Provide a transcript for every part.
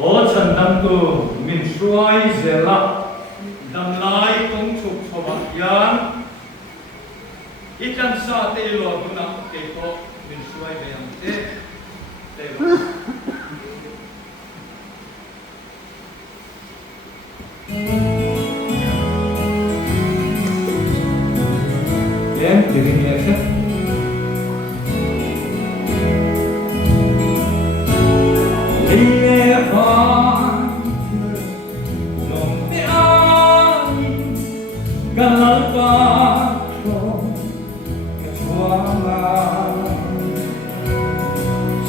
ô chân đam tu mình xuôi dễ lắm đam lai công chụp cho bạn yan ít chân sa tê lo tu nằm kê to mình xuôi về làm thế tê lo em thì nghe thế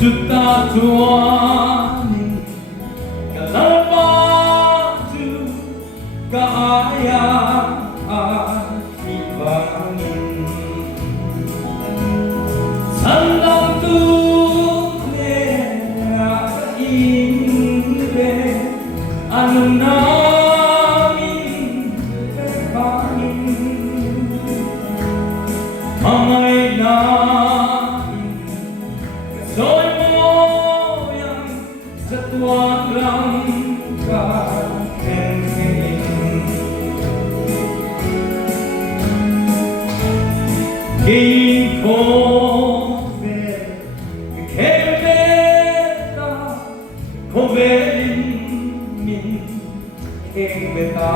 Suta tuani kalapatu kaya akibangin sandang tu nera inre anong namin pepangin mamay namin kasoy tuan rangka kenging King kove kebeta kovelin min kebeta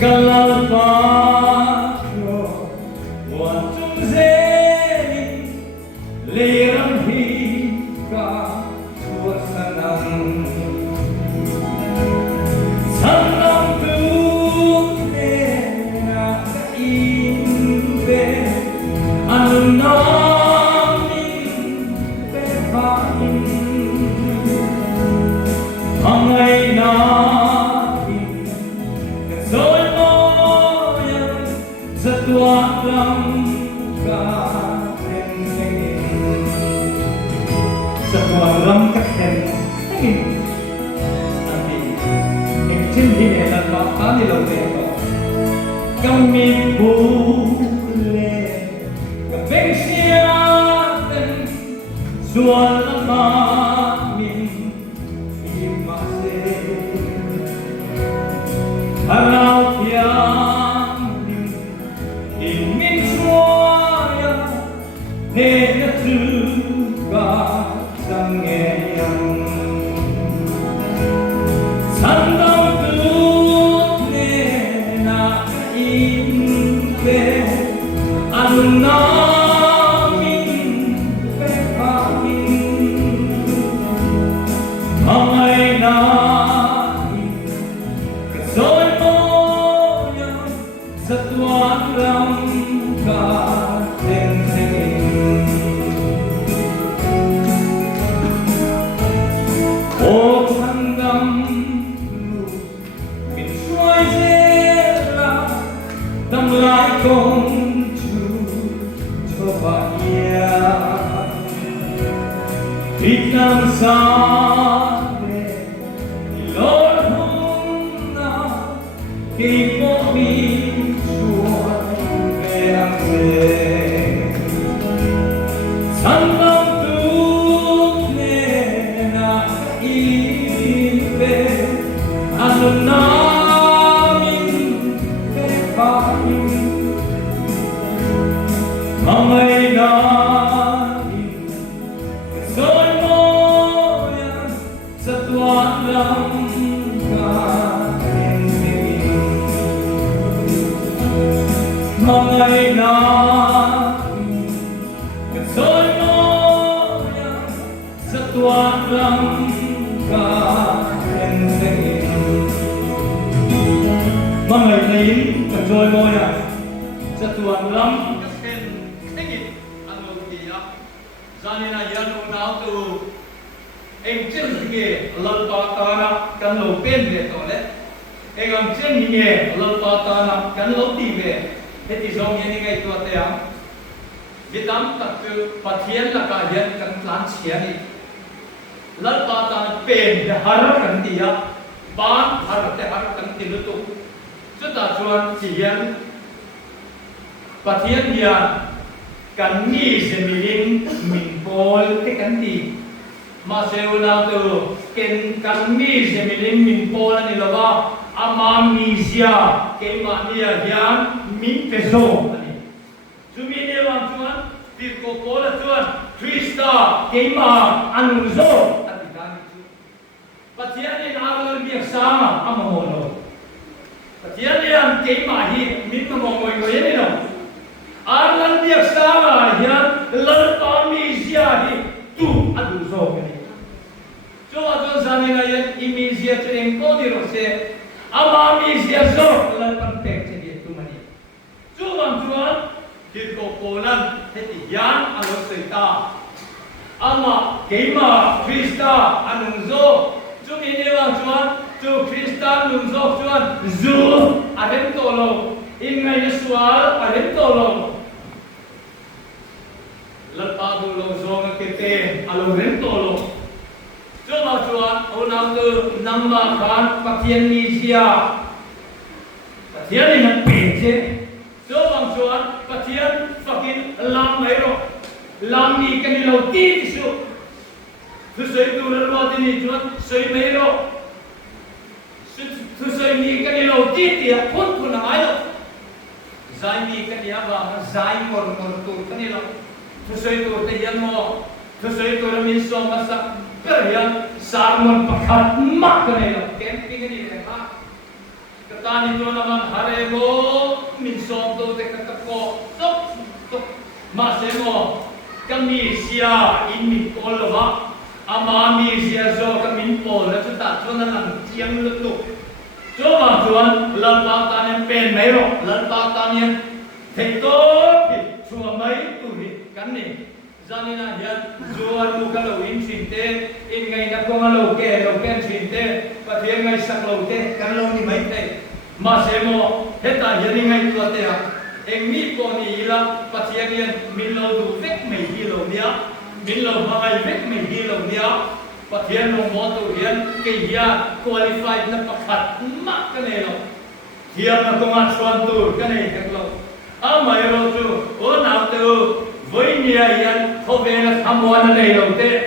kalalpacho wantum zeni leram hi Sanam tu nera inve anong namin pepain angay namin kasoy mo yan sa tuwang lam các em trên thì này là nó phá đi lâu về đó cầm miên bù lệ cầm bánh xe tên xuân lắm mà mình im mà xe harau tiang in min suaya nên là thứ cả sang nghe yang sandang tu nena inve anong namin pepain mamay namin kasoy mo yan sa tuwang rangka ô thangam min xuôi dễ la đam lai công chu cho bạn ya ít năm xa về lối hôm nào khi phố mi xuôi về ăn về san tâm tu nena inve anong namin pepain mamay namin kasoy mo yan sa tuwang langka mamay namin kasoy mo yan sa tuwang langka Mga inayin, kajoy mo yan sa tuwan lang kasen tingit ang lugiya zani na yan unaw tu eng chen hinge lalpa tana kan lo pen ve to le eng am chen hinge lalpa tana kan lo ti ve heti zong yen ngai to te am vitam tak tu pathian la ka yan kan plan chiani lalpa tana pen de har kan dia ban har te har kan ti lu tu chúng ta chuan chỉ hiện phát hiện hiện cần nghĩ sẽ mình bol cái cắn gì mà sẽ nào từ ken căn mi sẽ mình po là ni lova ama mi sia cái mà ni hian min peso chú mi ne wang chuan ti ko po là chuan Krista cái mà anh zo ati dan chu pathian ni R.lalbiaksanga amamono pathian ni am cái mà hi min ma ngoi ngoi ni no R.lalbiaksanga hian lalpa mi sia hi tu adu zo cho ato zani na yan imizia treng ko di rose ama mizia zo lan pan pek che di tu mani cho wang chuan dir ko polan heti yan alo seita ama keima Krista anung zo chu mi ne wang chuan chu Krista nung zo chuan zu arem to lo in ngai sual arem to lo lan pa du lo zo nga kete alo rem to lo cho vào chuan ô nào từ năm ba khan pathian ni sia pathian ni nat pe che cho vào chuan pathian fakin lam mai ro lam ni kan lo ti su thu sei tu lo ti ni chuan sei mai ro thu sei ni kan lo ti ti phun phun ai lo zai mi kan ya ba zai mor tu kan lo thu sei tu te yan mo thu sei tu min so ma sa Kalian sarmon pakat mak kanelo camping ni ha katani to naman harego min som to te katako tok masemo kami sia in min polwa ama mi sia zo kami pol la ta to na lang tiang lu cho ma chuan lan pa tan pen mai ro lan pa tan thei to pi chua mai tu hi kan ni zanina hian zuar mu kalo in chinte in ngai na ko lo ken chinte pathian ngai sak lo te kan lo ni mai te ma se mo heta hian ngai tu te a eng mi ko ni la pathian hian min lo du vek mai hi lo nia min lo mai vek mai hi lo nia pathian lo mo tu hian ke hian qualified na pakhat ma ka ne lo hian na ko ma chuan tu ka ne ka lo a mai ro tu o na tu với nia yan có về là tham quan này đầu tiên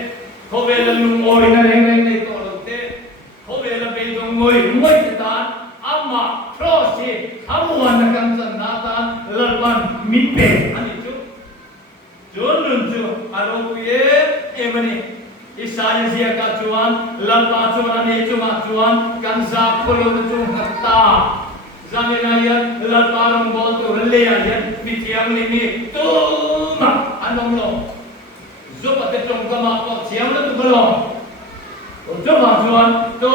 có về là lùng ngồi là lên này tổ đầu tiên có về là bên trong ngồi mỗi cái ta ama cross tham quan là căn dân na ta lần ban min pe anh chú chú luôn chú alo ye em này Isaya zia ka chuan lần ba chuan này chuan căn gia kholo chu ta Zamina yan lalparong bolto relaya yan bitiang limi tu ma anong lo zo pate trong kama ko chiang na tu balo o zo ma chuan tu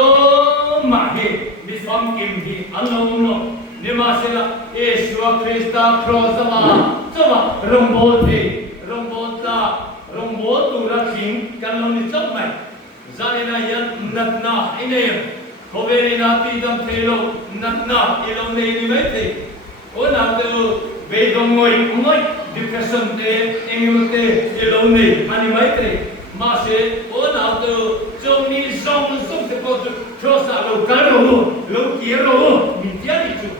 ma hi mi som kim hi anong lo ni ma sela Yeshua Krista cross ma zo ma rombol ta rombol tu ra king kan lo ni chok mai Zamina yan natna ine Hoveri na pidam thelo natna ilong nei ni mai the o na tu ve dong ngoi depression te engimote ilong nei ani mai the ma se o na tu chong ni song te ko tu trosa lo ka lo ki ro mi tia ni chu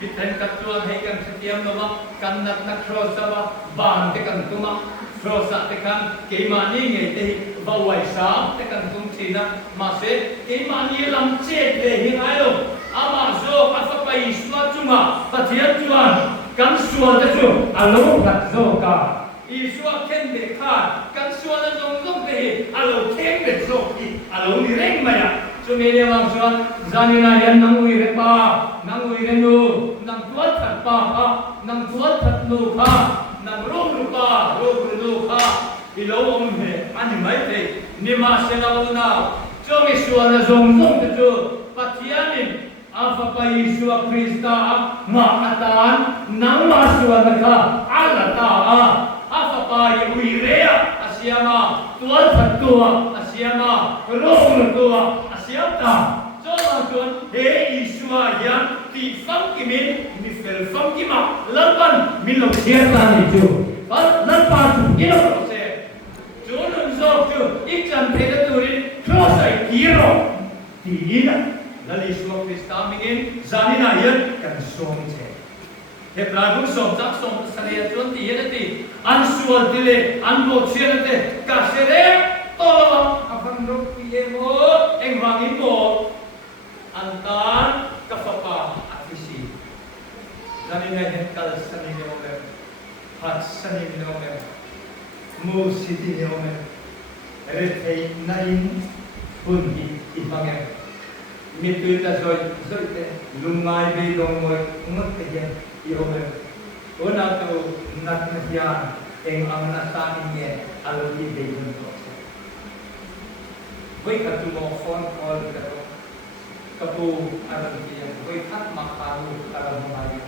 bi then kat tuan hai kan setiam no kan natna trosa ban te kan tuma Rosa tekan keimani ngai te bawai sa tekan tung thina ma se keimani lam che le hi ai lo ama zo afa pai swa chunga pathian chuan kan sual te chu alo gat zo ka i swa ken de kha kan sual zong te alo ken de zo ki alo ni reng maya chu me ne wang chuan zanina yan nang ui re pa nang ui re nu nang tuat that pa ha nang tuat that nu kha nang ro ru ha ilo om he ani mai te ni ma se na una cho mi suan na zong te chu pathianin afa pa Yeshua Krista ma atan nang ma suan na ka ala ta afa pa ui rea asiama tuan tua asiama ro tua asiata cho ma chuan he Yeshua yan ti fam ki min mi fel fam ki ma lalpan min lo sia ta ni chu lalpan ilo se Jonun zok tu ikam peda turin crossai kiro tina lali Yeshua Krista mingin zanina yan kan som che he pragu som tak som saria chon ti yati an sual tile an bo chiate ka sere to emo engwangin mo antan kapapa afisi zanina henkal sani ni omer hat sani ni omer mu siti ni omer rethei nain bungi ipange mitu ta zoi te lungai be dong moi ngot te ya i omer ona to nak na eng ang nasa inye alwi be dong to Woi katu mo phone call katu kapu alam dia woi kat makaru alam mai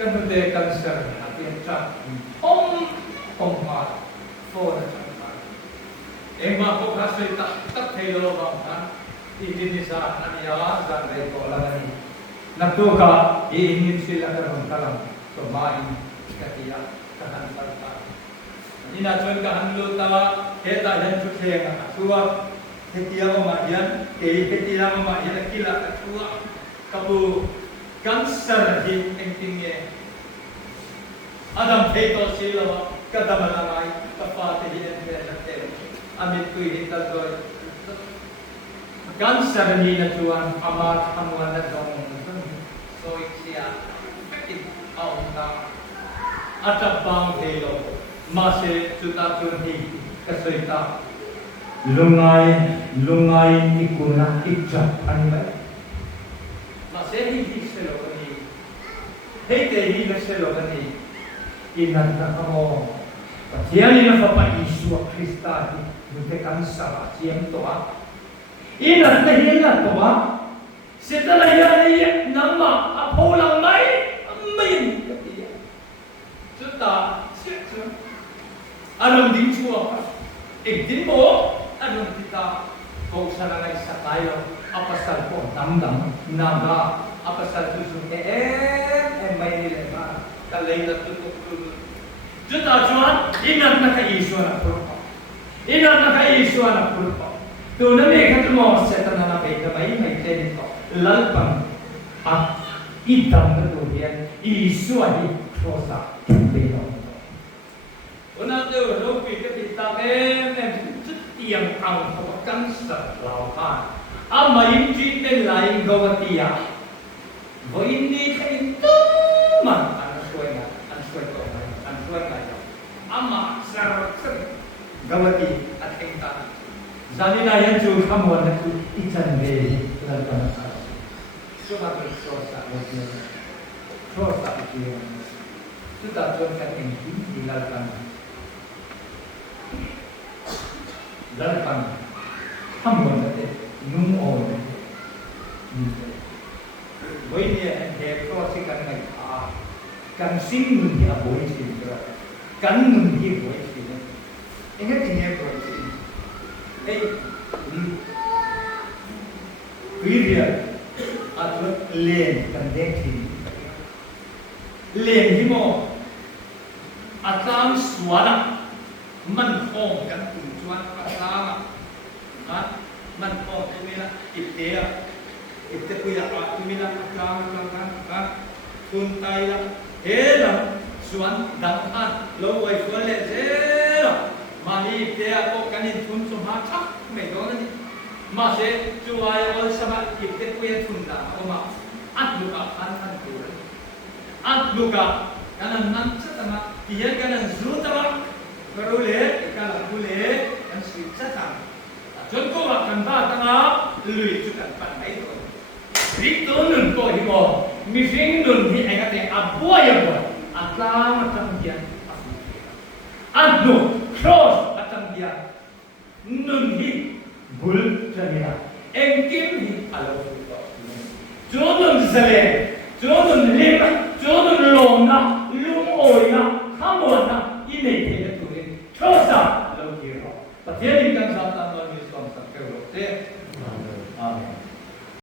kan de cancer atin chat om ma phone chat ema ko kasai tak thelo bang kan ini sa ania zan dai ko lani nakto ka ini sila karon kalam so mai katia kahan parta ina chon ka hanlo ta heta yan chu theng suwa Hetia mamayan, hetia mamayan kila katua kabu cancer di engtingnya. Adam heto sila kadamanamai kapate di engtingnya. Amit kui hital doy. Cancer ni natuan amat hamuan na dong. So iksia pekin aunta atabang helo masih juta tunhi keserita. Lungai ikuna ikjap anibay. Masih hindi selo kani. Hei hindi selo kani. Inat kamu. Tiyan ina papa Yesus Krista di kansa siyang toa. Inat na hina toa. Setelah yan nama apolang mai main katiya. Suta siya. Alam din suwa. Din mo. Anong kita kung sananay sa tayo apasal ko damdam naga apasal tusun may nilema kalay na tutok juta juan inat na kaiso na purpa inat na kaiso na purpa to na may katumo sa tanan na may tenito lalpang idam na tuyan iso ay krosa kambino una to lopi kapita yang ang pagkansa lauhan amayin jiten lain gawatia bo hindi kaito man ang suway ama sarap gawati at engta zani na yan ju kamuan na tu itan be lalpan sumatul sosa itu kita tuan engti dilalpan lalpan hamuan natin nung on boy niya he crossing kan ngai kan sing nun hi aboy sila kan nun hi boy sila ingat ini boy sila dia atau len kan dekhi len hi mo atang suara man hong kan tujuan pertama man hong tumila itu punya tumila kan tuntai lah hela suan dangan lo wai fole zero mani dia ko kanin tun sumha chak me do ni ma se chuai ol sama itu punya tunda oma atluka kan tu atluka kanan nan satama dia kanan zutama Karule, kalau boleh, kan switch saja. Contoh akan datang, lui juga pandai tu. Itu nun ko himo, missing nun hi agak abu ya boy. Atlam atam dia. Anu cross atam dia. Nun hi bul jamia. Engkim hi kalau tu. Jonun zale, jonun lima, jonun lomna.